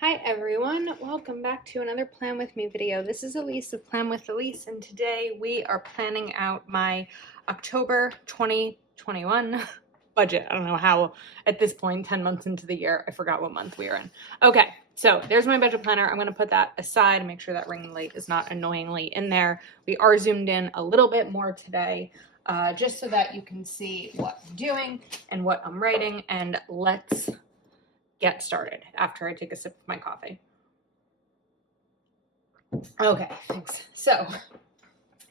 Hi everyone, welcome back to another Plan With Me video. This is Elise of Plan With Elise, and today we are planning out my October 2021 budget. I don't know how at this point, 10 months into the year, I forgot what month we are in. Okay, so there's my budget planner. I'm gonna put that aside and make sure that ring light is not annoyingly in there. We are zoomed in a little bit more today, just so that you can see what I'm doing and what I'm writing, and let's get started after I take a sip of my coffee. Okay, thanks. So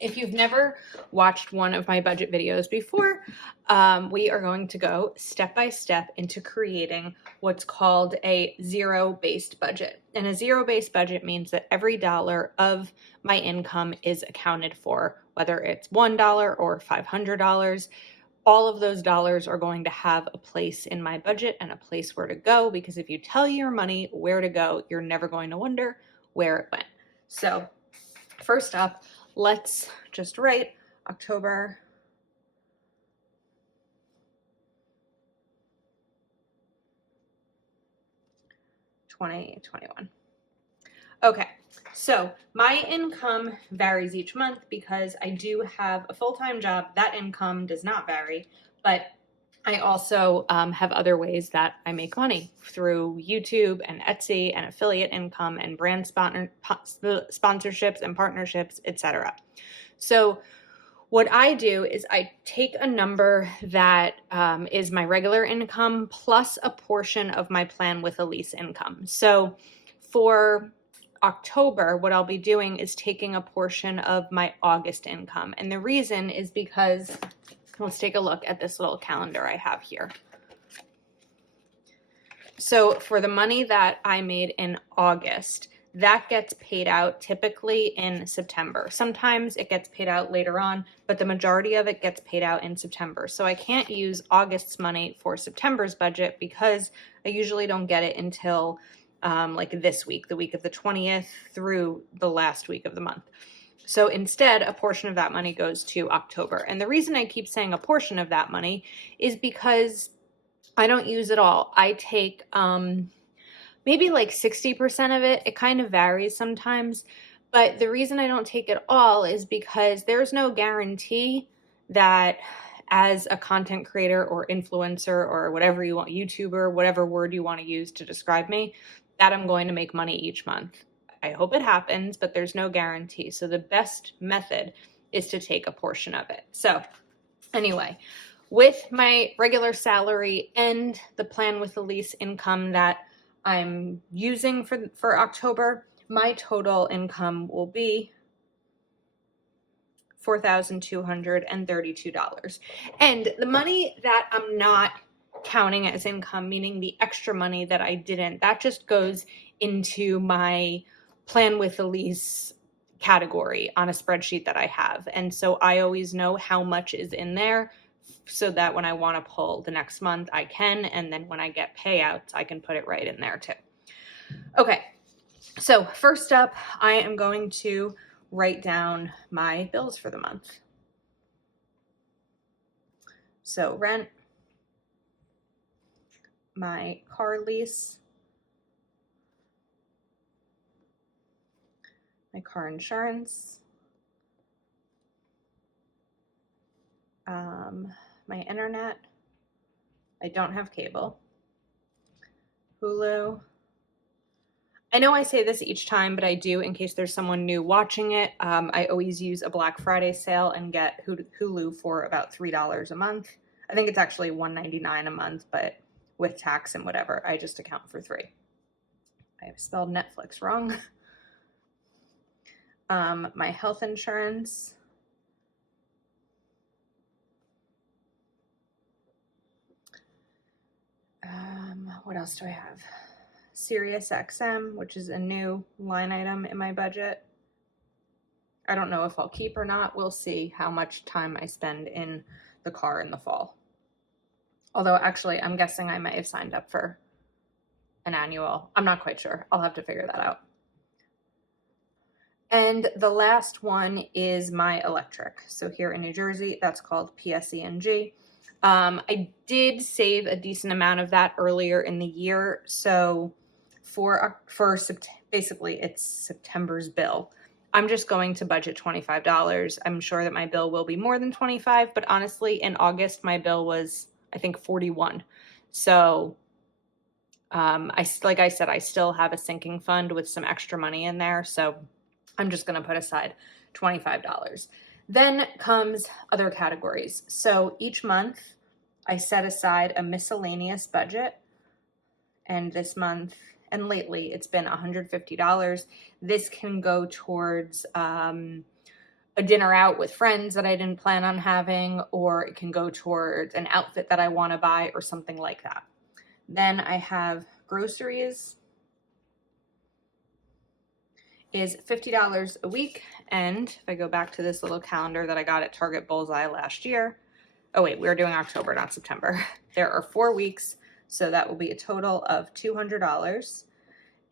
if you've never watched one of my budget videos before, we are going to go step by step into creating what's called a zero-based budget. And a zero-based budget means that every dollar of my income is accounted for, whether it's $1 or $500. All of those dollars are going to have a place in my budget and a place where to go, because if you tell your money where to go, you're never going to wonder where it went. So first up, let's just write October 2021. Okay, so my income varies each month because I do have a full-time job. That income does not vary, but I also have other ways that I make money through YouTube and Etsy and affiliate income and brand sponsorships and partnerships, etc. So what I do is I take a number that is my regular income plus a portion of my Plan With Elise income. So for October, what I'll be doing is taking a portion of my August income. And the reason is because, let's take a look at this little calendar I have here. So for the money that I made in August, that gets paid out typically in September. Sometimes it gets paid out later on, but the majority of it gets paid out in September. So I can't use August's money for September's budget because I usually don't get it until like this week, the week of the 20th through the last week of the month. So instead, a portion of that money goes to October. And the reason I keep saying a portion of that money is because I don't use it all. I take maybe like 60% of it. It kind of varies sometimes. But the reason I don't take it all is because there's no guarantee that as a content creator or influencer or whatever you want, YouTuber, whatever word you want to use to describe me, that I'm going to make money each month. I hope it happens, but there's no guarantee. So the best method is to take a portion of it. So anyway, with my regular salary and the Plan With Elise income that I'm using for October, my total income will be $4,232. And the money that I'm not counting as income, meaning the extra money that I didn't, that just goes into my Plan With Elise category on a spreadsheet that I have. And so I always know how much is in there so that when I want to pull the next month, I can. And then when I get payouts, I can put it right in there too. Okay, so first up, I am going to write down my bills for the month. So rent, my car lease, my car insurance, my internet. I don't have cable. Hulu. I know I say this each time, but I do in case there's someone new watching it. I always use a Black Friday sale and get Hulu for about $3 a month. I think it's actually $1.99 a month, but with tax and whatever, I just account for $3. I have spelled Netflix wrong. My health insurance. What else do I have? SiriusXM, which is a new line item in my budget. I don't know if I'll keep or not. We'll see how much time I spend in the car in the fall. Although actually, I'm guessing I might have signed up for an annual. I'm not quite sure. I'll have to figure that out. And the last one is my electric. So here in New Jersey, that's called PSE&G. I did save a decent amount of that earlier in the year. So basically it's September's bill. I'm just going to budget $25. I'm sure that my bill will be more than 25, but honestly, in August, my bill was, I think, 41. So, like I said, I still have a sinking fund with some extra money in there. So I'm just going to put aside $25. Then comes other categories. So each month I set aside a miscellaneous budget, and this month and lately it's been $150. This can go towards a dinner out with friends that I didn't plan on having, or it can go towards an outfit that I want to buy or something like that. Then I have groceries is $50 a week. And if I go back to this little calendar that I got at Target Bullseye last year, oh wait, we're doing October, not September. There are 4 weeks, so that will be a total of $200.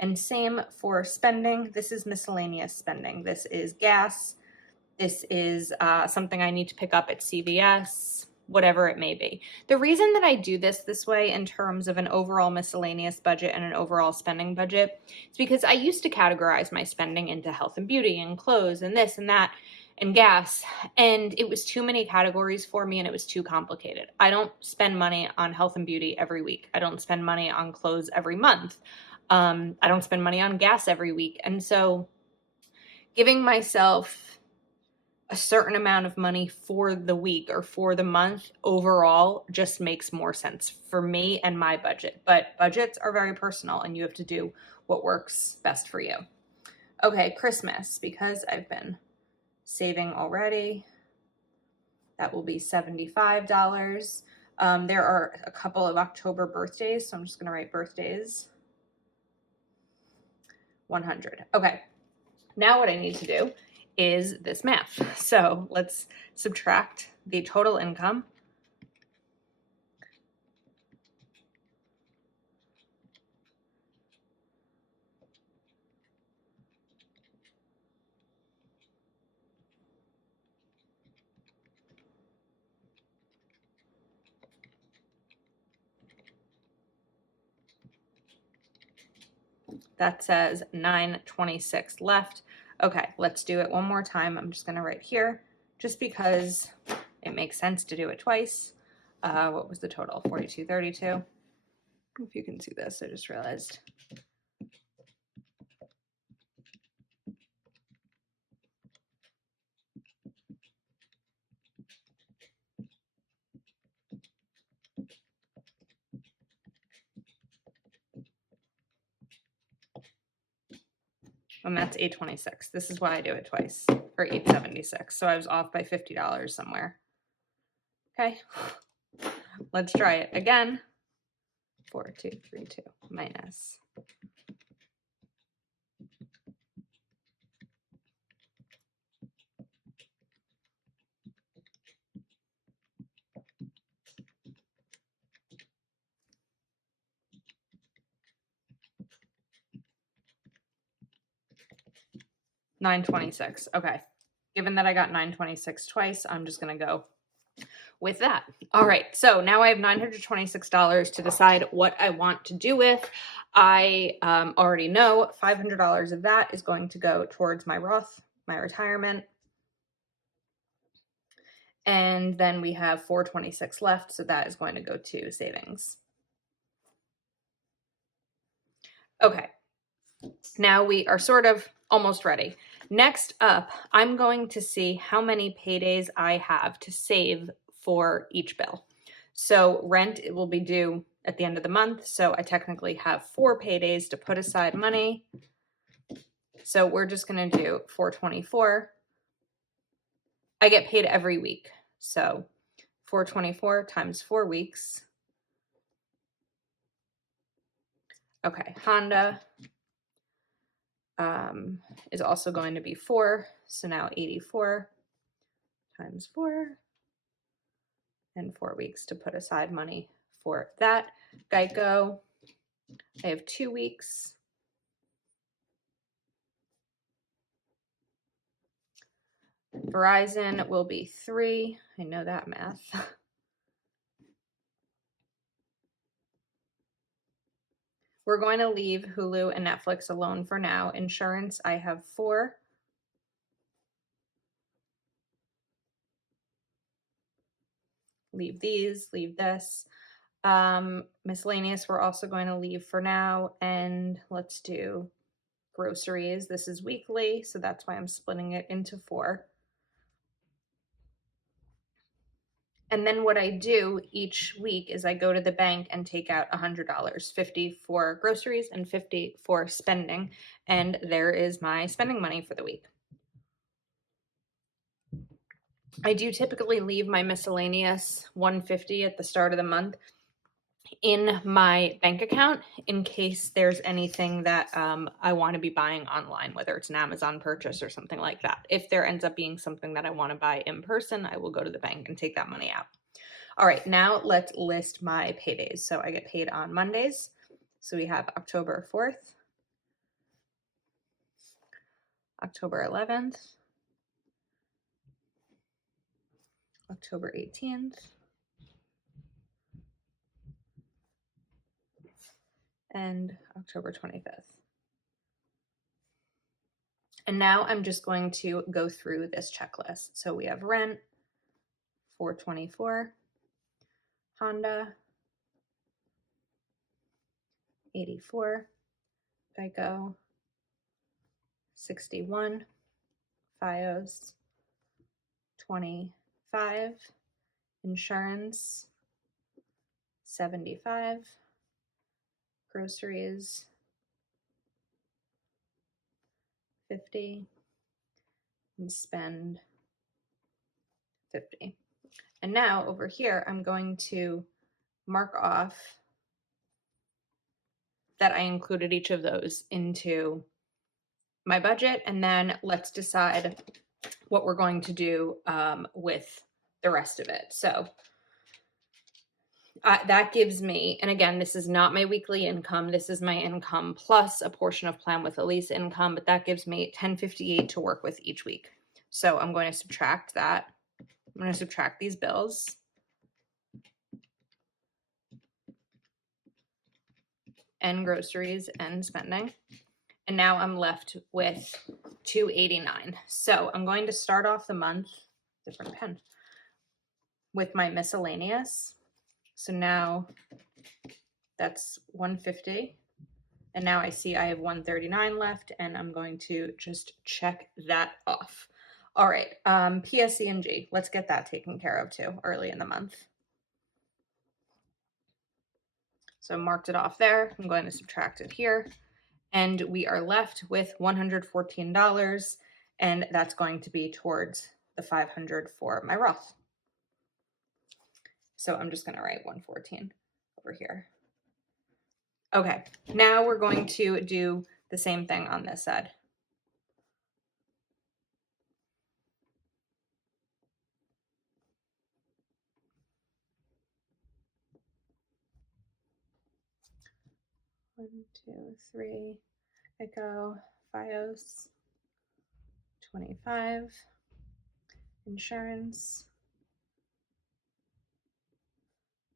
And same for spending. This is miscellaneous spending. This is gas. This is something I need to pick up at CVS, whatever it may be. The reason that I do this way in terms of an overall miscellaneous budget and an overall spending budget is because I used to categorize my spending into health and beauty and clothes and this and that and gas, and it was too many categories for me and it was too complicated. I don't spend money on health and beauty every week. I don't spend money on clothes every month. I don't spend money on gas every week. And so giving myself a certain amount of money for the week or for the month overall just makes more sense for me and my budget. But budgets are very personal and you have to do what works best for you. Okay, Christmas, because I've been saving already, that will be $75. There are a couple of October birthdays, so I'm just going to write birthdays. 100. Okay, now what I need to do is this math. So let's subtract the total income that says 926 left. Okay, let's do it one more time. I'm just going to write here just because it makes sense to do it twice. What was the total? 4232. If you can see this, I just realized. And that's 826. This is why I do it twice, or 876. So I was off by $50 somewhere. Okay, let's try it again. 4232 minus 926. Okay. Given that I got 926 twice, I'm just going to go with that. All right. So now I have $926 to decide what I want to do with. I already know $500 of that is going to go towards my Roth, my retirement. And then we have $426 left. So that is going to go to savings. Okay. Now we are sort of almost ready. Next up, I'm going to see how many paydays I have to save for each bill. So rent, it will be due at the end of the month. So I technically have 4 paydays to put aside money. So we're just going to do 424. I get paid every week. So 424 times 4 weeks. Okay, Honda is also going to be 4. So now 84 times 4 and 4 weeks to put aside money for that. Geico, I have 2 weeks. Verizon will be 3. I know that math. We're going to leave Hulu and Netflix alone for now. Insurance, I have 4. Leave these, leave this. Miscellaneous, we're also going to leave for now. And let's do groceries. This is weekly, so that's why I'm splitting it into 4. And then what I do each week is I go to the bank and take out $100, 50 for groceries and 50 for spending. And there is my spending money for the week. I do typically leave my miscellaneous 150 at the start of the month in my bank account in case there's anything that I want to be buying online, whether it's an Amazon purchase or something like that. If there ends up being something that I want to buy in person, I will go to the bank and take that money out. All right, now let's list my paydays. So I get paid on Mondays. So we have October 4th, October 11th, October 18th, and October 25th. And now I'm just going to go through this checklist. So we have rent, $424, Honda, $84, Geico, $61, FiOS, $25, insurance, $75, groceries, $50, and spend $50. And now over here, I'm going to mark off that I included each of those into my budget, and then let's decide what we're going to do with the rest of it. So that gives me, and again, this is not my weekly income. This is my income plus a portion of Plan with Elise income, but that gives me $10.58 to work with each week. So I'm going to subtract that. I'm going to subtract these bills. And groceries and spending. And now I'm left with $289. So I'm going to start off the month, different pen, with my miscellaneous. So now that's $150. And now I see I have $139 left, and I'm going to just check that off. All right, PSE&G, let's get that taken care of too early in the month. So I marked it off there. I'm going to subtract it here. And we are left with $114, and that's going to be towards the $500 for my Roth. So I'm just going to write 114 over here. Okay, now we're going to do the same thing on this side. One, two, three. Geico, FiOS, 25, insurance,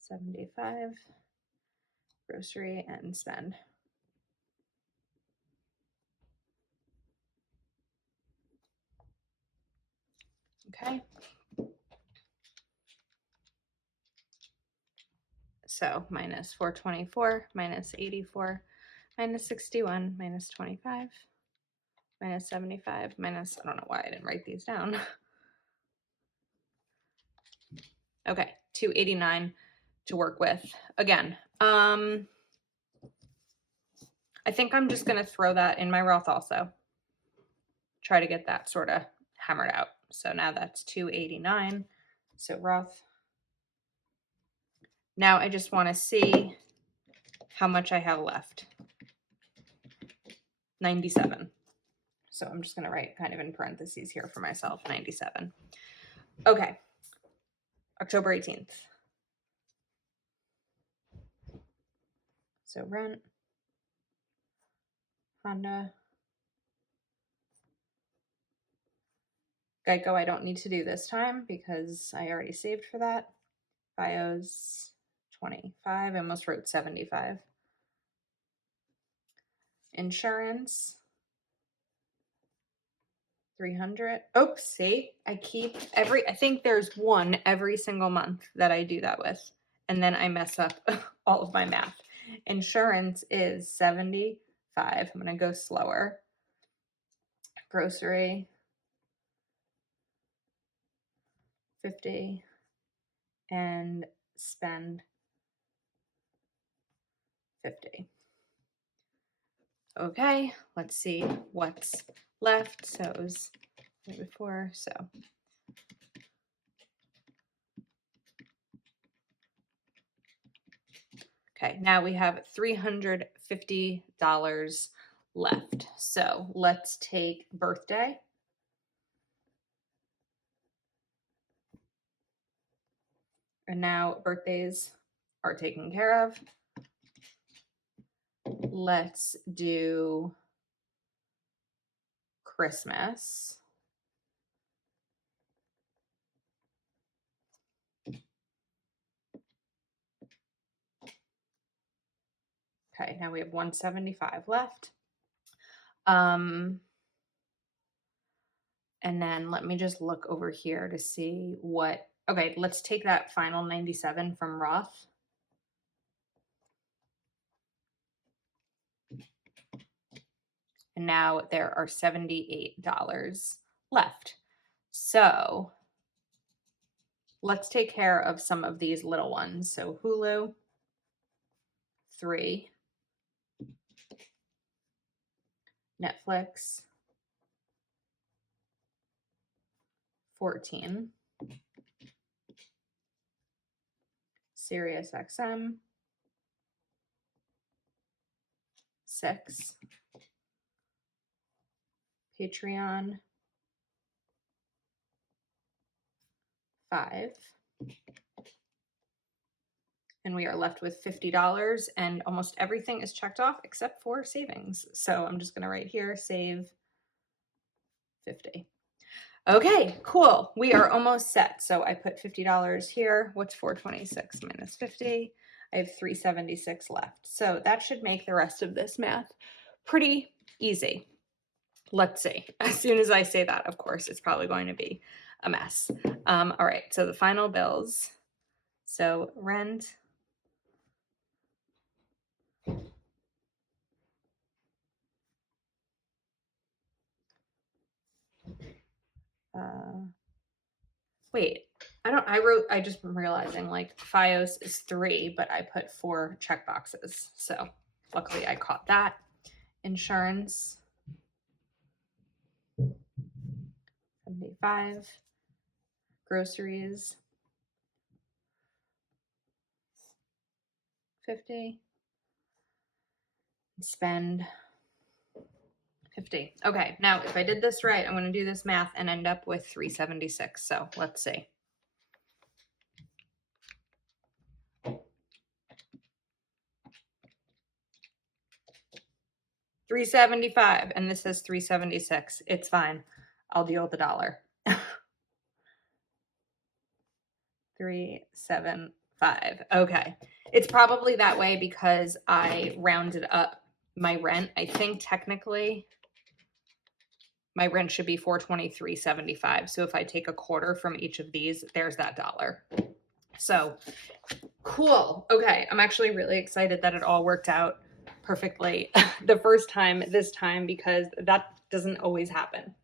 75, grocery and spend. Okay. So minus 424, minus 84, minus 61, minus 25, minus 75, minus, I don't know why I didn't write these down. Okay, 289 to work with. Again, I think I'm just gonna throw that in my Roth also. Try to get that sort of hammered out. So now that's 289. So Roth. Now I just want to see how much I have left. 97. So I'm just going to write kind of in parentheses here for myself, 97. Okay. October 18th. So rent, Honda, Geico I don't need to do this time because I already saved for that. FiOS 25, I almost wrote 75. Insurance, 300. Oh, see, I think there's one every single month that I do that with. And then I mess up all of my math. Insurance is 75. I'm going to go slower. Grocery, 50. And spend 50. Okay, let's see what's left. So it was right before, so. Okay, now we have $350 left. So let's take birthday. And now birthdays are taken care of. Let's do Christmas. Okay, now we have 175 left. And then let me just look over here to see what, okay, let's take that final 97 from Roth. And now there are $78 left. So let's take care of some of these little ones. So Hulu, 3. Netflix, 14. Sirius XM, 6. Patreon, 5. And we are left with $50, and almost everything is checked off except for savings. So I'm just going to write here, save 50. Okay, cool. We are almost set. So I put $50 here. What's 426 minus 50? I have 376 left. So that should make the rest of this math pretty easy. Let's see. As soon as I say that, of course, it's probably going to be a mess. All right, so the final bills. So rent, wait, I just am realizing like FiOS is 3, but I put 4 check boxes. So luckily I caught that. Insurance, 75. Groceries, 50. Spend 50. Okay, now if I did this right, I'm going to do this math and end up with 376. So let's see. $375, and this is 376. It's fine. I'll deal with the dollar. 375. Okay. It's probably that way because I rounded up my rent. I think technically my rent should be $423.75. So if I take a quarter from each of these, there's that dollar. So cool. Okay. I'm actually really excited that it all worked out perfectly the first time this time, because that doesn't always happen.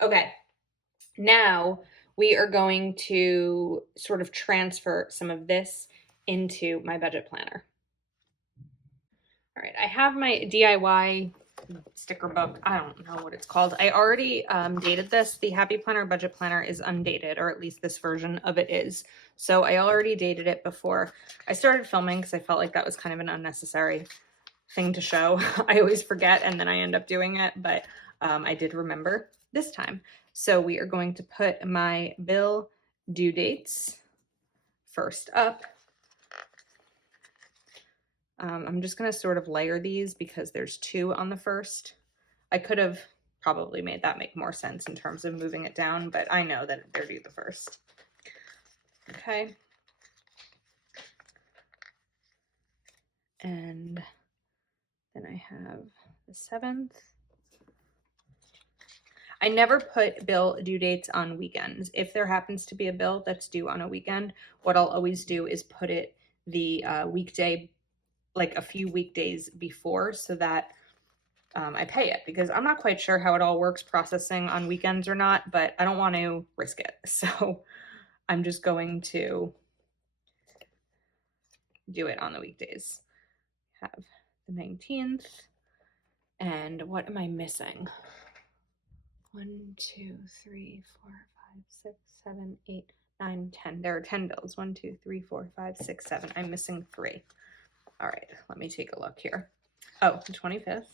Okay. Now we are going to sort of transfer some of this into my budget planner. All right. I have my DIY sticker book. I don't know what it's called. I already dated this. The Happy Planner Budget Planner is undated, or at least this version of it is. So I already dated it before I started filming because I felt like that was kind of an unnecessary thing to show. I always forget and then I end up doing it, but I did remember this time. So we are going to put my bill due dates first up. I'm just going to sort of layer these because there's 2 on the first. I could have probably made that make more sense in terms of moving it down, but I know that they're due the first. Okay. And Then I have the 7th. I never put bill due dates on weekends. If there happens to be a bill that's due on a weekend, what I'll always do is put it the weekday, like a few weekdays before, so that I pay it, because I'm not quite sure how it all works processing on weekends or not, but I don't want to risk it. So I'm just going to do it on the weekdays. Have the 19th. And what am I missing? 1, 2, 3, 4, 5, 6, 7, 8, 9, 10. There are 10 bills. 1, 2, 3, 4, 5, 6, 7. I'm missing 3. All right, let me take a look here. Oh, the 25th.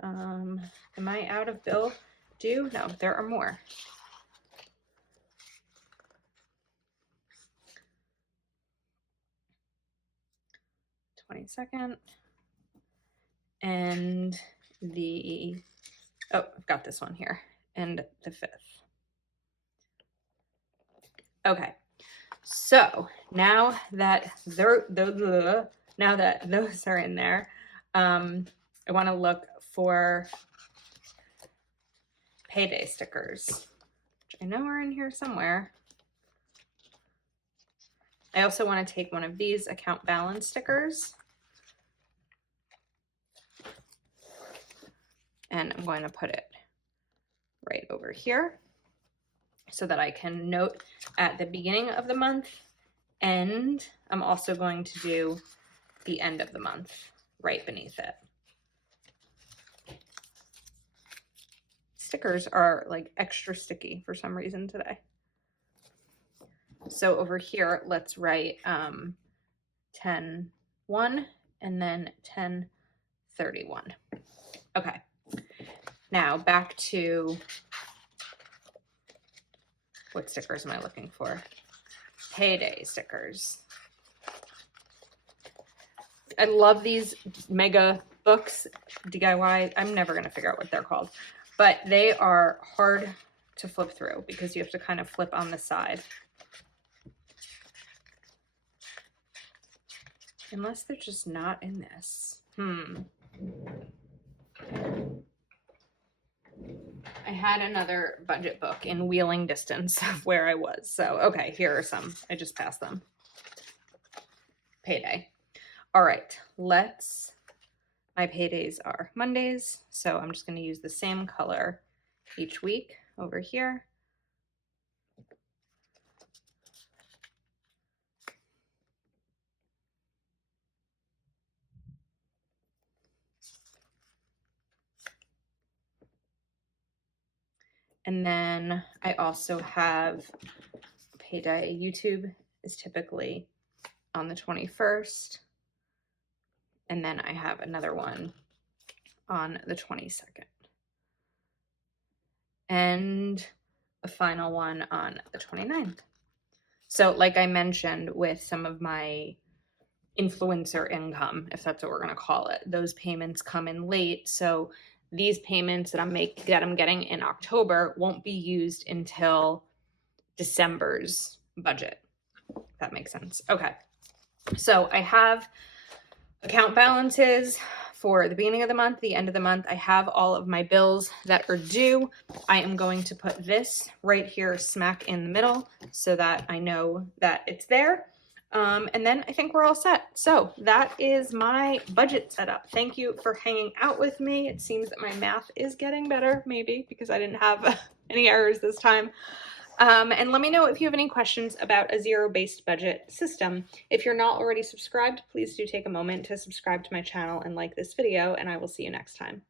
Am I out of bill due? No, there are more. 22nd. And the, oh, I've got this one here. And the 5th. Okay, so now that those are in there, I want to look for payday stickers, which I know are in here somewhere. I also want to take one of these account balance stickers, and I'm going to put it right over here so that I can note at the beginning of the month, and I'm also going to do the end of the month right beneath it. Stickers are like extra sticky for some reason today. So over here, let's write 10-1 and then 10-31. Okay, now back to, what stickers am I looking for? Payday stickers. I love these mega books, DIY. I'm never going to figure out what they're called, but they are hard to flip through because you have to kind of flip on the side. Unless they're just not in this. I had another budget book in wheeling distance of where I was. So, okay, here are some. I just passed them. Payday. All right, my paydays are Mondays. So I'm just going to use the same color each week over here. And then I also have payday. YouTube is typically on the 21st. And then I have another one on the 22nd. And a final one on the 29th. So like I mentioned with some of my influencer income, if that's what we're going to call it, those payments come in late. So these payments that I'm getting in October won't be used until December's budget. If that makes sense. Okay. So I have account balances for the beginning of the month, the end of the month. I have all of my bills that are due. I am going to put this right here smack in the middle so that I know that it's there. And then I think we're all set. So that is my budget setup. Thank you for hanging out with me. It seems that my math is getting better, maybe because I didn't have any errors this time. And let me know if you have any questions about a zero-based budget system. If you're not already subscribed, please do take a moment to subscribe to my channel and like this video, and I will see you next time.